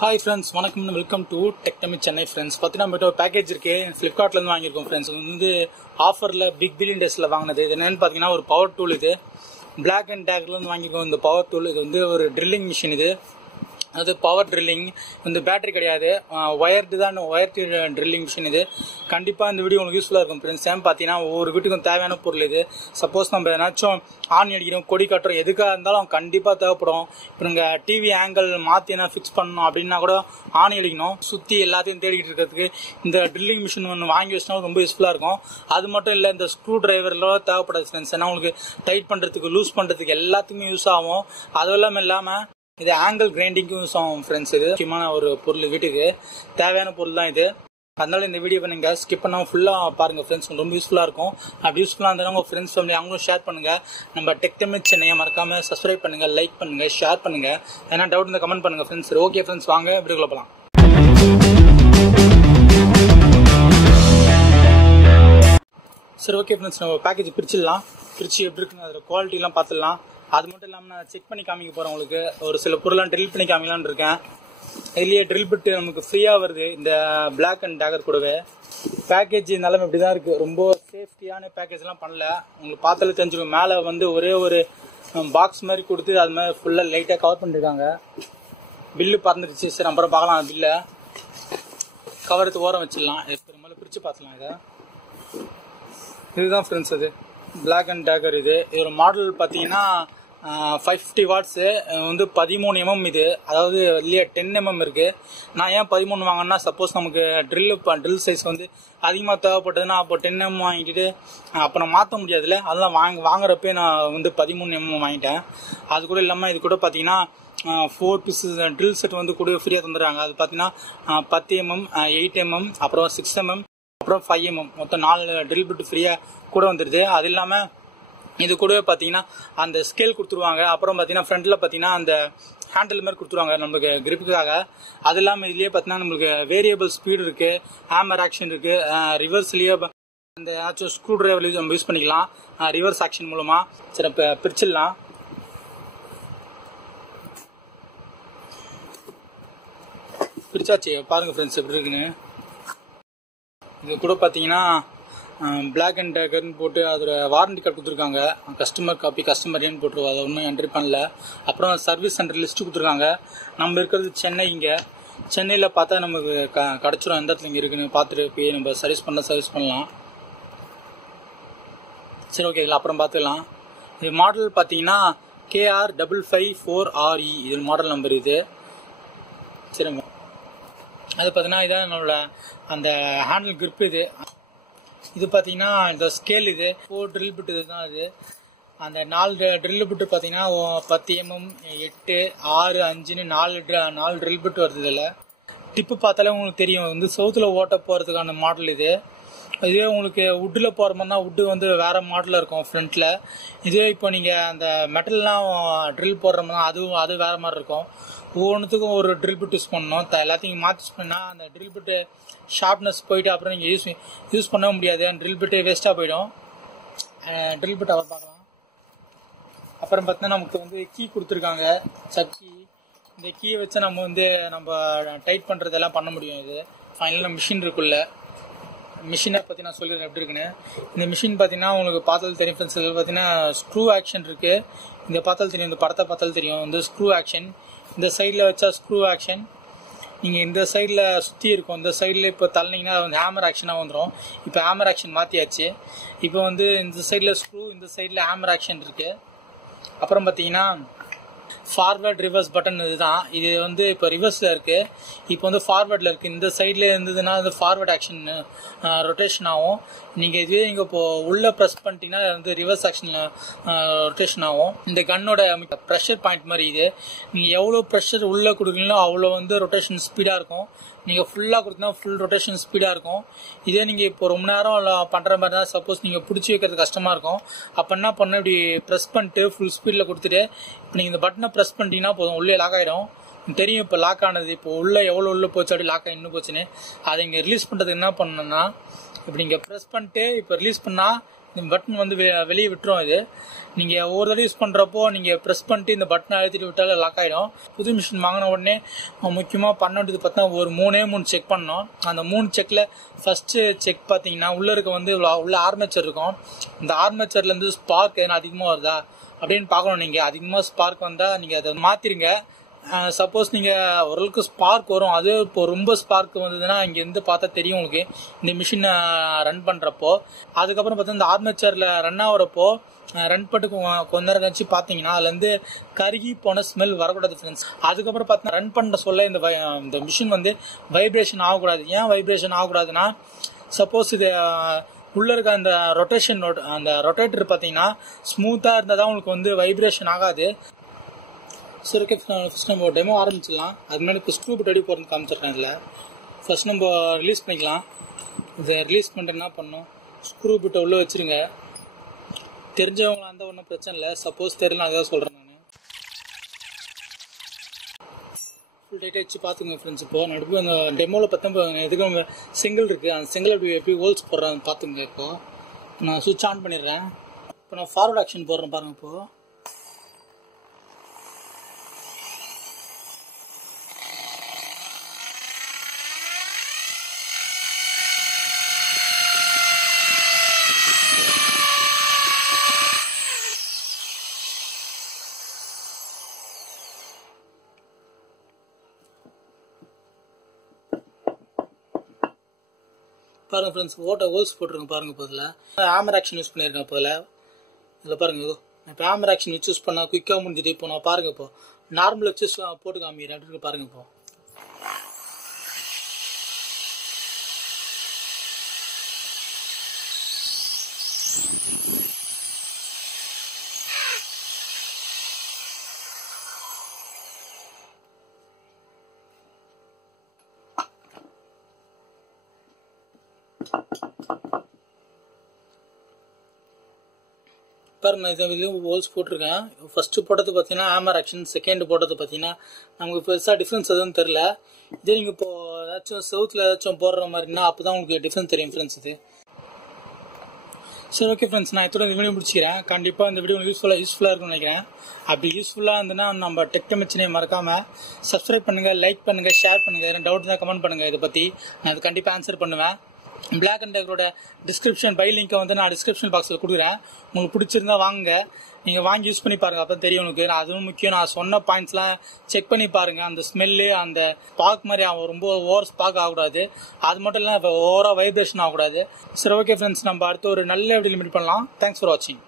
Hi friends, வணக்கம் welcome to டெக்டமி Chennai friends. பார்த்தீங்கன்னா நம்மகிட்ட ஒரு பேக்கேஜ் இருக்கு. ஃப்ளிப்கார்ட்ல இருந்து வாங்கியிருக்கோம் ஃப்ரெண்ட்ஸ். இது வந்து ஆஃபர்ல பிக் பில்லியன் டேஸ்ல வாங்கினது. இது என்னன்னு பார்த்தீங்கன்னா ஒரு பவர் டூல். இது பிளாக் அண்ட் டேக்ல இருந்து வாங்கியிருக்கோம் இந்த பவர் டூல். இது வந்து ஒரு ட்ரில்லிங் மிஷின். இது அது பவர் ட்ரில்லிங், இந்த பேட்டரி கிடையாது, ஒயர்டு தான், ஒயர்டு ட்ரில்லிங் மிஷின். இது கண்டிப்பாக இந்த வீடியோ உங்களுக்கு யூஸ்ஃபுல்லாக இருக்கும் ஃப்ரெண்ட்ஸ். ஏன் பார்த்தீங்கன்னா ஒவ்வொரு வீட்டுக்கும் தேவையான பொருள் இது. சப்போஸ் நம்ம ஏதாச்சும் ஆணி அடிக்கிறோம், கொடி கட்டுறோம், எதுக்காக இருந்தாலும் கண்டிப்பாக தேவைப்படும். இப்போ நீங்கள் டிவி ஆங்கிள் மாற்றி என்ன ஃபிக்ஸ் பண்ணணும் அப்படின்னா கூட ஆணி அடிக்கணும், சுற்றி எல்லாத்தையும் தேடிக்கிட்டு இருக்கிறதுக்கு இந்த ட்ரில்லிங் மிஷின் ஒன்று வாங்கி வச்சுனா ரொம்ப யூஸ்ஃபுல்லாக இருக்கும். அது மட்டும் இல்லை, இந்த ஸ்க்ரூ டிரைவரில் தேவைப்படாது ஃப்ரெண்ட்ஸ். ஏன்னா உங்களுக்கு டைட் பண்ணுறதுக்கு, லூஸ் பண்ணுறதுக்கு எல்லாத்துக்குமே யூஸ் ஆகும். அதெல்லாம் இல்லாமல் இது ஆங்கிள் கிரைண்டிங்கும் யூஸ் ஆகும் ஃப்ரெண்ட்ஸ். இது முக்கியமான ஒரு பொருள், வீட்டுக்கு தேவையான பொருள் தான் இது. அதனால இந்த வீடியோ நீங்க ஸ்கிப் பண்ணாம ஃபுல்லா பாருங்க ஃப்ரெண்ட்ஸ், ரொம்ப யூஸ்ஃபுல்லா இருக்கும். அப்படி யூஸ்ஃபுல்லா இருந்தாலும் உங்க ஃப்ரெண்ட்ஸ் ஃபேமிலி அவங்களும் ஷேர் பண்ணுங்க. நம்ம டெக்டமி சென்னையை மறக்காம சப்ஸ்கிரைப் பண்ணுங்க, லைக் பண்ணுங்க, ஷேர் பண்ணுங்க. ஏன்னா டவுட் இருந்தா கமெண்ட் பண்ணுங்க ஃப்ரெண்ட்ஸ். ஓகே ஃப்ரெண்ட்ஸ், வாங்க வீடியோக்குள்ள போலாம். சரி, ஓகே ஃப்ரெண்ட்ஸ், நம்ம பேக்கேஜ் பிரிச்சிடலாம். பிரிச்சு எப்படி இருக்குன்னு அதோட குவாலிட்டி எல்லாம் பார்த்துடலாம். அது மட்டும் இல்லாமல் நான் செக் பண்ணி காமிக்க போறேன் உங்களுக்கு. ஒரு சில பொருள்லாம் ட்ரில் பண்ணி காமிக்கலான்னு இருக்கேன். இதுலயே ட்ரில் பிட்டு நமக்கு ஃப்ரீயா வருது இந்த பிளாக் அண்ட் டேகர் கூடவே. பேக்கேஜ் நிலைமை இப்படிதான் இருக்கு. ரொம்ப சேஃப்டியான பேக்கேஜ் எல்லாம் பண்ணல. உங்களுக்கு பார்த்தாலே தெரிஞ்சுக்கும். மேலே வந்து ஒரே ஒரு பாக்ஸ் மாதிரி கொடுத்து அது மாதிரி ஃபுல்லா லைட்டா கவர் பண்ணிருக்காங்க. பில்லு பறந்துடுச்சு. சரி, அப்புறம் பார்க்கலாம். பில்ல கவரத்து ஓரம் வச்சிடலாம். பெரும்பாலும் பிரிச்சு பார்த்துலாம். இதுதான் ஃப்ரெண்ட்ஸ், அது பிளாக் அண்ட் டேகர். இது ஒரு மாடல் பார்த்தீங்கன்னா 550 வாட்ஸு, வந்து 13 mm. இது அதாவது இல்லையா 10 mm இருக்கு. நான் ஏன் 13 வாங்கினா, சப்போஸ் நமக்கு ட்ரில் சைஸ் வந்து அதிகமாக தேவைப்பட்டதுன்னா அப்போ 10 mm வாங்கிட்டு அப்போ நான் மாற்ற முடியாதுல்ல. அதெல்லாம் வாங்குறப்பே நான் வந்து 13 mm வாங்கிட்டேன். அது கூட இல்லாமல் இது கூட பார்த்தீங்கன்னா 4 பீசஸ் ட்ரில் செட் வந்து கூட ஃப்ரீயாக தந்துடுறாங்க. அது பார்த்தீங்கன்னா 10 mm, 8 mm, அப்புறம் 6 mm, அப்புறம் 5 mm, மொத்தம் 4 ட்ரில் பிட் ஃப்ரீயாக கூட வந்துடுது. அது இல்லாமல் இது கூடவே பார்த்தீங்கன்னா அந்த ஸ்கேல் கொடுத்துருவாங்க. அப்புறம் பார்த்தீங்கன்னா ஃப்ரண்ட்ல பார்த்தீங்கன்னா அந்த ஹேண்டில் மாதிரி கொடுத்துருவாங்க நம்மளுக்கு கிரிப்புக்காக. அது இல்லாமல் இதுலேயே பார்த்தீங்கன்னா நம்மளுக்கு வேரியபிள் ஸ்பீடு இருக்கு, ஹேமர் ஆக்ஷன் இருக்கு, ரிவர்ஸ்லயே அந்த ஏதாச்சும் ஸ்க்ரூ டிரைவர் நம்ம யூஸ் பண்ணிக்கலாம் ரிவர்ஸ் ஆக்ஷன் மூலமா. சரி, இப்போ பிரிச்சிடலாம். பிரிச்சாச்சு, பாருங்க ஃப்ரெண்ட்ஸ் எப்படி இருக்குன்னு. இது கூட பார்த்தீங்கன்னா பிளாக் அண்ட் டேகர்னு போட்டு அதோட வாரண்டி கார்டு கொடுத்துருக்காங்க. கஸ்டமர் காப்பி, கஸ்டமர் ஏன்னு போட்டுருவோம். அதை ஒன்றும் என்ட்ரி பண்ணல. அப்புறம் சர்வீஸ் சென்டர் லிஸ்ட் கொடுத்துருக்காங்க. நம்ம இருக்கிறது சென்னை. இங்கே சென்னையில் பார்த்தா நமக்கு கிடச்சிரும். எந்த இடத்துல இங்கே இருக்குன்னு பார்த்துட்டு போய் நம்ம சர்வீஸ் பண்ணலாம். சரி, ஓகே, இல்லை அப்புறம் பார்த்துக்கலாம். இது மாடல் பார்த்தீங்கன்னா KR554RE இது மாடல் நம்பர். இது சரிங்க. அது பார்த்தீங்கன்னா இதான் நம்மளோட அந்த ஹேண்டில் கிரிப். இது பார்த்தீங்கன்னா இந்த ஸ்கேல். இது 4 ட்ரில் பிட். இதுதான் அது. அந்த 4 ட்ரில் பிட்டு பார்த்தீங்கன்னா 10 mm, 8, 6, 5ன்னு 4 ட்ரில் பிட் வருது. இதில் டிப்பு பார்த்தாலே உங்களுக்கு தெரியும். வந்து சவுத்தில் ஓட்ட போகிறதுக்கான மாடல் இது. இதுவே உங்களுக்கு வுட்டில் போகிற மாதிரினா வுட்டு வந்து வேற மாடலில் இருக்கும் ஃப்ரண்ட்டில். இதுவே இப்போ நீங்கள் அந்த மெட்டல்லாம் ட்ரில் போடுற மாதிரி அது வேற மாதிரி இருக்கும். ஒவ்வொன்றுத்துக்கும் ஒரு ட்ரில் பிட் யூஸ் பண்ணணும். எல்லாத்தையும் மாற்றி யூஸ் பண்ணால் அந்த ட்ரில் பிட்டு ஷார்ப்னஸ் போயிட்டு அப்புறம் நீங்கள் யூஸ் பண்ண முடியாது. அந்த ட்ரில் பிட்டு வேஸ்ட்டாக போயிடும். ட்ரில் பிட் அவர் பார்க்கலாம். அப்புறம் பார்த்தீங்கன்னா நமக்கு வந்து கீ கொடுத்துருக்காங்க, சக்கி. இந்த கீயை வச்சு நம்ம டைட் பண்ணுறதெல்லாம் பண்ண முடியும். இது ஃபைனலாக மிஷின் இருக்குள்ள. மிஷினை பற்றி நான் சொல்லிடுறேன் எப்படி இருக்குன்னு. இந்த மிஷின் பார்த்தீங்கன்னா உங்களுக்கு பார்த்தாலும் தெரியும் ஃப்ரெண்ட்ஸ். இதில் பார்த்தீங்கன்னா ஸ்க்ரூ ஆக்ஷன் இருக்குது. இந்த பார்த்தாலும் தெரியும், இந்த படத்தை பார்த்தாலும் தெரியும். வந்து ஸ்க்ரூ ஆக்ஷன் இந்த சைடில் வச்சா ஸ்க்ரூ ஆக்ஷன். நீங்கள் இந்த சைடில் சுற்றி இருக்கும். இந்த சைடில் இப்போ தள்ளினீங்கன்னா வந்து ஹேமர் ஆக்ஷனாக வந்துடும். இப்போ ஹேமர் ஆக்ஷன் மாற்றியாச்சு. இப்போ வந்து இந்த சைடில் ஸ்க்ரூ, இந்த சைடில் ஹேமர் ஆக்ஷன் இருக்குது. அப்புறம் பார்த்தீங்கன்னா ஃபார்வர்ட் ரிவர்ஸ் பட்டன். இதுதான். இது வந்து இப்போ ரிவர்ஸில் இருக்குது, இப்போ வந்து ஃபார்வர்டில் இருக்குது. இந்த சைடில் இருந்ததுன்னா அது ஃபார்வர்ட் ஆக்ஷன் ரொட்டேஷன் ஆகும். நீங்கள் இதுவே நீங்கள் இப்போ உள்ளே ப்ரெஸ் பண்ணிட்டீங்கன்னா வந்து ரிவர்ஸ் ஆக்ஷனில் ரொட்டேஷன் ஆகும். இந்த கன்னோட ப்ரெஷர் பாயிண்ட் மாதிரி இது. நீங்கள் எவ்வளோ ப்ரெஷர் உள்ளே கொடுக்குறீங்களோ அவ்வளோ வந்து ரொட்டேஷன் ஸ்பீடாக இருக்கும். நீங்கள் ஃபுல்லாக கொடுத்தீங்கன்னா ஃபுல் ரொட்டேஷன் ஸ்பீடாக இருக்கும். இதே நீங்கள் இப்போ ரொம்ப நேரம் பண்ணுற மாதிரி தான், சப்போஸ் நீங்கள் பிடிச்சி வைக்கிறது கஷ்டமாக இருக்கும். அப்போ என்ன பண்ண, இப்படி ப்ரெஸ் பண்ணிட்டு ஃபுல் ஸ்பீடில் கொடுத்துட்டு இப்போ நீங்கள் இந்த பட்டனை ப்ரெஸ் பண்ணிட்டீங்கன்னா போதும், உள்ளே லாக் ஆகிடும். தெரியும் இப்போ லாக் ஆனது. இப்போ உள்ளே எவ்வளோ உள்ளே போச்சு, அப்படி லாக் ஆகி இன்னும் போச்சுன்னு. அதை இங்கே ரிலீஸ் பண்ணுறதுக்கு என்ன பண்ணணும்னா, இப்போ நீங்கள் ப்ரெஸ் பண்ணிட்டு இப்போ ரிலீஸ் பண்ணால் இந்த பட்டன் வந்து வெளியே விட்டுரும். இது நீங்கள் ஒவ்வொரு தடவை யூஸ் பண்ணுறப்போ நீங்கள் ப்ரெஸ் பண்ணிட்டு இந்த பட்டனை அழுத்திட்டு விட்டாலும் லாக் ஆகிடும். புது மிஷின் வாங்கின உடனே முக்கியமாக பண்ண வேண்டியது பார்த்தா ஒரு 3 செக் பண்ணோம். அந்த 3 செக்கில் ஃபஸ்ட்டு செக் பார்த்தீங்கன்னா உள்ளே இருக்க வந்து உள்ள ஆர்மேச்சர் இருக்கும். இந்த ஆர்மேச்சர்லேருந்து ஸ்பார்க் எதனா அதிகமாக வருதா அப்படின்னு பார்க்கணும். நீங்கள் அதிகமாக ஸ்பார்க் வந்தால் நீங்கள் அதை மாற்றிருங்க. சப்போஸ் நீங்கள் ஓரளவுக்கு ஸ்பார்க் வரும், அது இப்போ ரொம்ப ஸ்பார்க் வந்ததுன்னா இங்கேருந்து பார்த்தா தெரியும் உங்களுக்கு இந்த மிஷினை ரன் பண்ணுறப்போ. அதுக்கப்புறம் பார்த்தா இந்த ஆர்மேச்சரில் ரன் ஆகிறப்போ ரன் பண்ணிட்டு கொஞ்ச நேரம் கழிச்சு பார்த்தீங்கன்னா அதுலேருந்து கருகி போன ஸ்மெல் வரக்கூடாது ஃப்ரெண்ட்ஸ். அதுக்கப்புறம் பார்த்தீங்கன்னா ரன் பண்ணுற சொல்ல இந்த மிஷின் வந்து வைப்ரேஷன் ஆகக்கூடாது. ஏன் வைப்ரேஷன் ஆகக்கூடாதுன்னா சப்போஸ் இது உள்ளே இருக்க அந்த அந்த ரொட்டேட்டர் பார்த்தீங்கன்னா ஸ்மூத்தாக இருந்தால் தான் உங்களுக்கு வந்து வைப்ரேஷன் ஆகாது. சரி, ஓகே, ஃபஸ்ட் நம்ம டெமோ ஆரம்பிச்சிடலாம். அது முன்னாடி இப்போ ஸ்க்ரூ பிட் அடி போகிறது காமிச்சிடுறேன். இதில் ஃபஸ்ட் நம்ம ரிலீஸ் பண்ணிக்கலாம். இதை ரிலீஸ் பண்ணிட்டு என்ன பண்ணணும், ஸ்க்ரூ பிட்டை உள்ளே வச்சுருங்க. தெரிஞ்சவங்களா இருந்தால் ஒன்றும் பிரச்சனை இல்லை. சப்போஸ் தெரியல அதான் சொல்கிறேன் நான். ஃபுல் டைட்டாக வச்சு பார்த்துங்க ஃப்ரெண்ட்ஸ். இப்போது நடுப்பு அந்த டெமோவில் பார்த்தா எதுக்கு சிங்கிள் இருக்குது, அந்த சிங்கிள் எப்படி ஹோல்ஸ் போடுறான்னு பார்த்துங்க. இப்போது நான் சுவிட்ச் ஆன் பண்ணிடுறேன். இப்போ நான் ஃபார்வர்ட் ஆக்ஷன் போடுறேன் பாருங்கள். இப்போது பாருங்கள் ஃப்ரெண்ட்ஸ், ஹோல்ஸ் போட்டிருக்கேன் பாருங்கள். இப்போ இதில் ஹேமர் ஆக்ஷன் யூஸ் பண்ணியிருக்கேன். இப்போ இதில் பாருங்கள், இப்போ ஹேமர் ஆக்ஷன் வச்சு யூஸ் பண்ணால் குயிக்காக முடிஞ்சுது. இப்போ நான் பாருங்கள், இப்போ நார்மல் வச்சு போட்டு காமிக்கிறேன் பாருங்கள். இப்போ பாருங்க, இதுலேயும் ஹோல்ஸ் போட்டிருக்கேன். ஃபர்ஸ்ட் போட்டது பார்த்தீங்கன்னா ஹேமர் ஆக்ஷன், செகண்ட் போட்டது பார்த்தீங்கன்னா நமக்கு பெருசாக டிஃப்ரென்ஸ் எதுவும் தெரில. இதே நீங்கள் இப்போ ஏதாச்சும் செவுத்தில் ஏதாச்சும் போடுற மாதிரினா அப்போ தான் உங்களுக்கு டிஃப்ரென்ஸ் தெரியும் ஃப்ரெண்ட்ஸ். இது சரி, ஓகே ஃப்ரெண்ட்ஸ், நான் இதோட இந்த வீடியோ முடிச்சிக்கிறேன். கண்டிப்பாக இந்த வீடியோ யூஸ்ஃபுல்லாக இருக்கும்னு நினைக்கிறேன். அப்படி யூஸ்ஃபுல்லாக இருந்ததுன்னா நம்ம டெக் டெமிச்சினை மறக்காமல் சப்ஸ்கிரைப் பண்ணுங்கள், லைக் பண்ணுங்கள், ஷேர் பண்ணுங்கள். எதாவது டவுட் தான் கமெண்ட் பண்ணுங்கள். இதை பற்றி நான் அது கண்டிப்பாக ஆன்சர் பண்ணுவேன். பிளாக் அண்ட் டெக்கரோட டிஸ்கிரிப்ஷன் பை லிங்கை வந்து நான் டிஸ்கிரிப்ஷன் பாக்ஸில் கொடுக்குறேன். உங்களுக்கு பிடிச்சிருந்தா வாங்க, நீங்கள் வாங்கி யூஸ் பண்ணி பாருங்கள். அப்போ தெரியும் உங்களுக்கு. அதுவும் முக்கியம், நான் சொன்ன பாயிண்ட்ஸ்லாம் செக் பண்ணி பாருங்கள். அந்த ஸ்மெல்லு, அந்த ஸ்பார்க் மாதிரி ரொம்ப ஓவர் ஸ்பார்க் ஆகக்கூடாது. அது மட்டும் இல்லை, ஓவராக வைப்ரேஷன் ஆகக்கூடாது. சரி, ஓகே ஃப்ரெண்ட்ஸ், நம்ம அடுத்து ஒரு நல்ல வீடியோ மீட் பண்ணலாம். தேங்க்ஸ் ஃபார் வாட்சிங்.